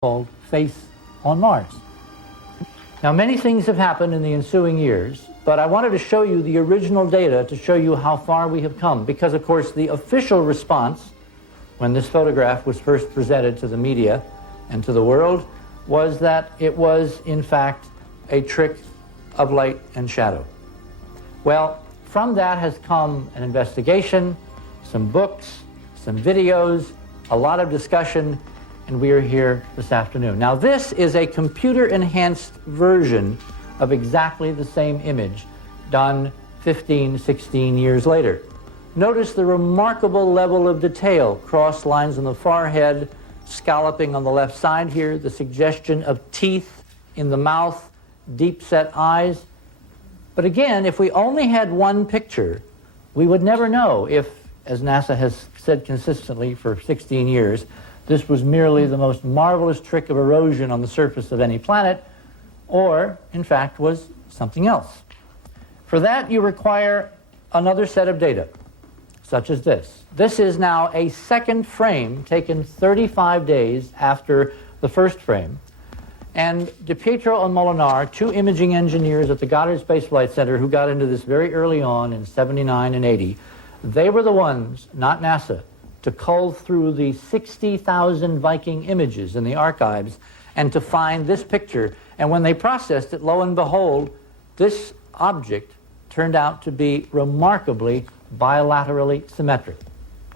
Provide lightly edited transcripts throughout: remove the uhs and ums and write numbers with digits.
called Face on Mars. Now, many things have happened in the ensuing years, but I wanted to show you the original data to show you how far we have come, because, of course, the official response when this photograph was first presented to the media and to the world was that it was, in fact, a trick of light and shadow. Well, from that has come an investigation, some books, some videos, a lot of discussion, and we are here this afternoon. Now, this is a computer-enhanced version of exactly the same image done 15, 16 years later. Notice the remarkable level of detail, cross lines on the forehead, scalloping on the left side here, the suggestion of teeth in the mouth, deep-set eyes. But again, if we only had one picture, we would never know if, as NASA has said consistently for 16 years, this was merely the most marvelous trick of erosion on the surface of any planet, or, in fact, was something else. For that, you require another set of data, such as this. This is now a second frame taken 35 days after the first frame. And DiPietro and Molinari, two imaging engineers at the Goddard Space Flight Center who got into this very early on in 79 and 80, they were the ones, not NASA, to cull through the 60,000 Viking images in the archives and to find this picture. And when they processed it, lo and behold, this object turned out to be remarkably bilaterally symmetric.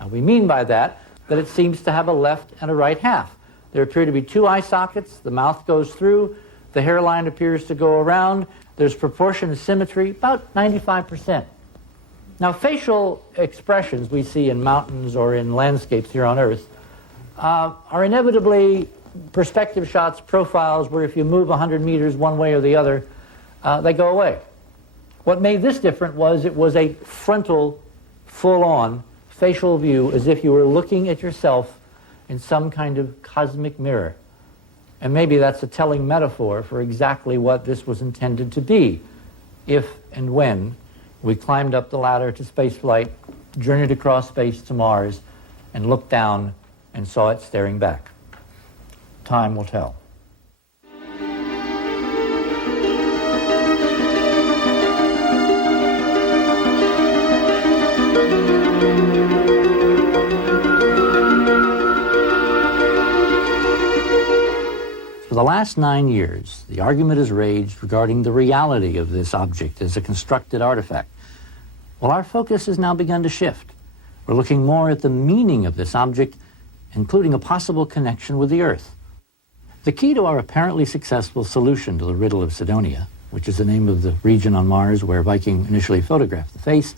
Now, we mean by that it seems to have a left and a right half. There appear to be two eye sockets, the mouth goes through, the hairline appears to go around, there's proportion symmetry, about 95%. Now, facial expressions we see in mountains or in landscapes here on Earth are inevitably perspective shots, profiles, where if you move 100 meters one way or the other, they go away. What made this different was it was a frontal, full-on facial view, as if you were looking at yourself in some kind of cosmic mirror. And maybe that's a telling metaphor for exactly what this was intended to be, if and when we climbed up the ladder to spaceflight, journeyed across space to Mars, and looked down and saw it staring back. Time will tell. For the last 9 years, the argument has raged regarding the reality of this object as a constructed artifact. Well, our focus has now begun to shift. We're looking more at the meaning of this object, including a possible connection with the Earth. The key to our apparently successful solution to the riddle of Cydonia, which is the name of the region on Mars where Viking initially photographed the face,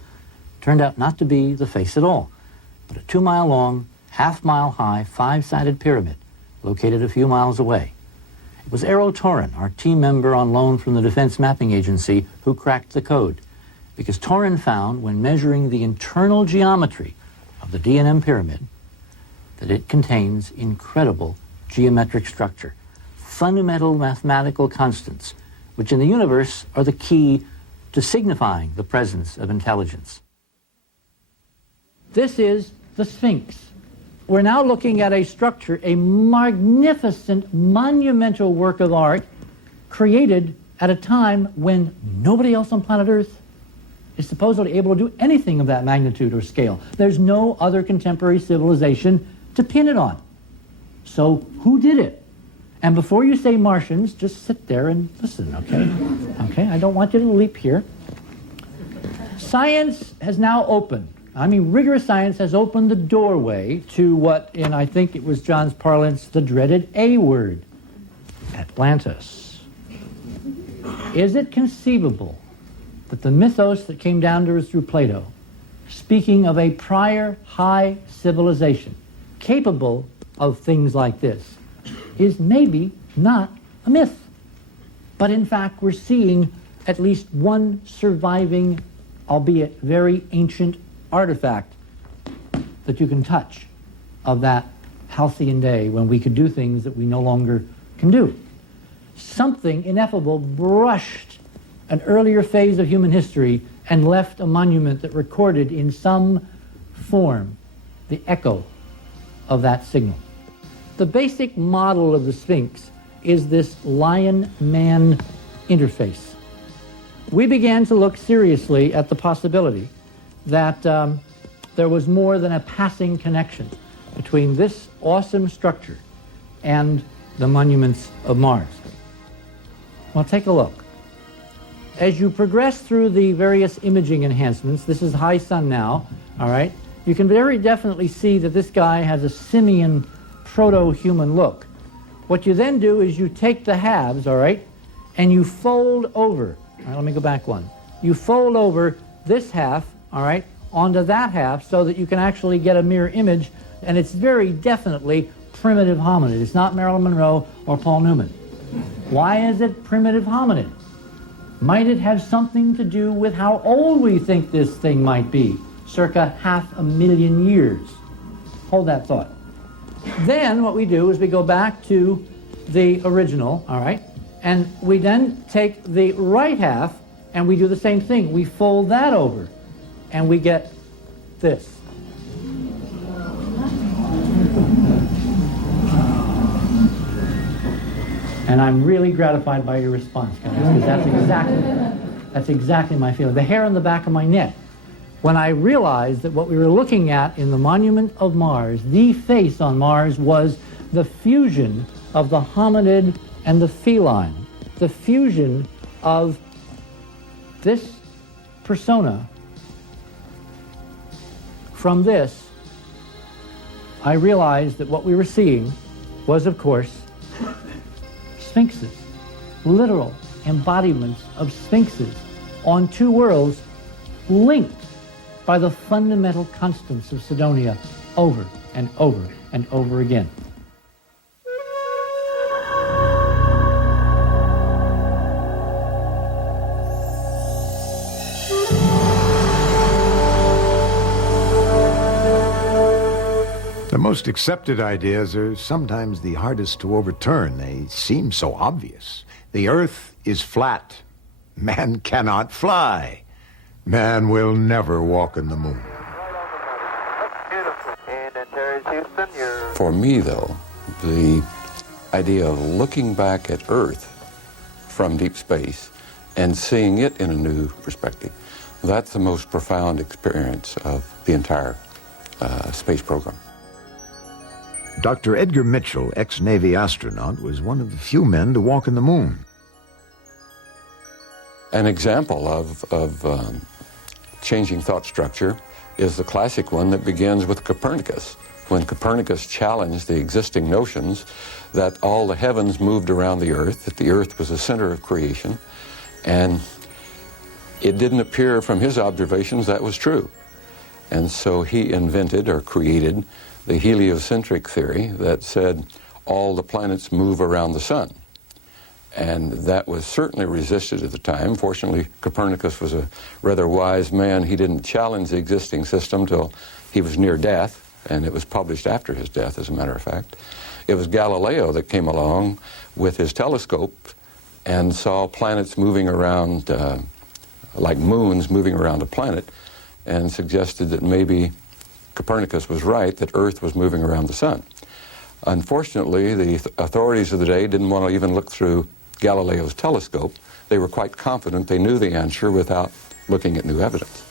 turned out not to be the face at all, but a 2-mile-long, half-mile-high, 5-sided pyramid located a few miles away. It was Eero Torin, our team member on loan from the Defense Mapping Agency, who cracked the code, because Torin found, when measuring the internal geometry of the D&M pyramid, that it contains incredible geometric structure, fundamental mathematical constants, which in the universe are the key to signifying the presence of intelligence. This is the Sphinx. We're now looking at a structure, a magnificent, monumental work of art created at a time when nobody else on planet Earth is supposedly able to do anything of that magnitude or scale. There's no other contemporary civilization to pin it on. So who did it? And before you say Martians, just sit there and listen, okay? Okay, I don't want you to leap here. Science has now opened. I mean, rigorous science has opened the doorway to what, in I think it was John's parlance, the dreaded A word, Atlantis. Is it conceivable that the mythos that came down to us through Plato, speaking of a prior high civilization capable of things like this, is maybe not a myth? But in fact, we're seeing at least one surviving, albeit very ancient, artifact that you can touch of that halcyon day when we could do things that we no longer can do. Something ineffable brushed an earlier phase of human history and left a monument that recorded in some form the echo of that signal. The basic model of the Sphinx is this lion-man interface. We began to look seriously at the possibility that there was more than a passing connection between this awesome structure and the monuments of Mars. Well, take a look. As you progress through the various imaging enhancements, this is high sun now, all right, you can very definitely see that this guy has a simian proto-human look. What you then do is you take the halves, all right, and you fold over. All right, let me go back one. You fold over this half, all right, onto that half so that you can actually get a mirror image, and it's very definitely primitive hominid. It's not Marilyn Monroe or Paul Newman. Why is it primitive hominid? Might it have something to do with how old we think this thing might be? Circa 500,000 years. Hold that thought. Then what we do is we go back to the original, all right, and we then take the right half and we do the same thing. We fold that over and we get this. And I'm really gratified by your response, guys, because that's exactly my feeling. The hair on the back of my neck. When I realized that what we were looking at in the monument of Mars, the face on Mars, was the fusion of the hominid and the feline, the fusion of this persona. From this, I realized that what we were seeing was, of course, sphinxes, literal embodiments of sphinxes on two worlds linked by the fundamental constants of Cydonia over and over and over again. The most accepted ideas are sometimes the hardest to overturn. They seem so obvious. The Earth is flat. Man cannot fly. Man will never walk on the moon. For me, though, the idea of looking back at Earth from deep space and seeing it in a new perspective, that's the most profound experience of the entire space program. Dr. Edgar Mitchell, ex-Navy astronaut, was one of the few men to walk on the moon. An example of changing thought structure is the classic one that begins with Copernicus. When Copernicus challenged the existing notions that all the heavens moved around the Earth, that the Earth was the center of creation, and it didn't appear from his observations that was true. And so he invented or created the heliocentric theory that said all the planets move around the sun. And that was certainly resisted at the time. Fortunately, Copernicus was a rather wise man. He didn't challenge the existing system till he was near death, and it was published after his death, as a matter of fact. It was Galileo that came along with his telescope and saw planets moving around, like moons moving around a planet, and suggested that maybe Copernicus was right, that Earth was moving around the sun. Unfortunately, the authorities of the day didn't want to even look through Galileo's telescope. They were quite confident they knew the answer without looking at new evidence.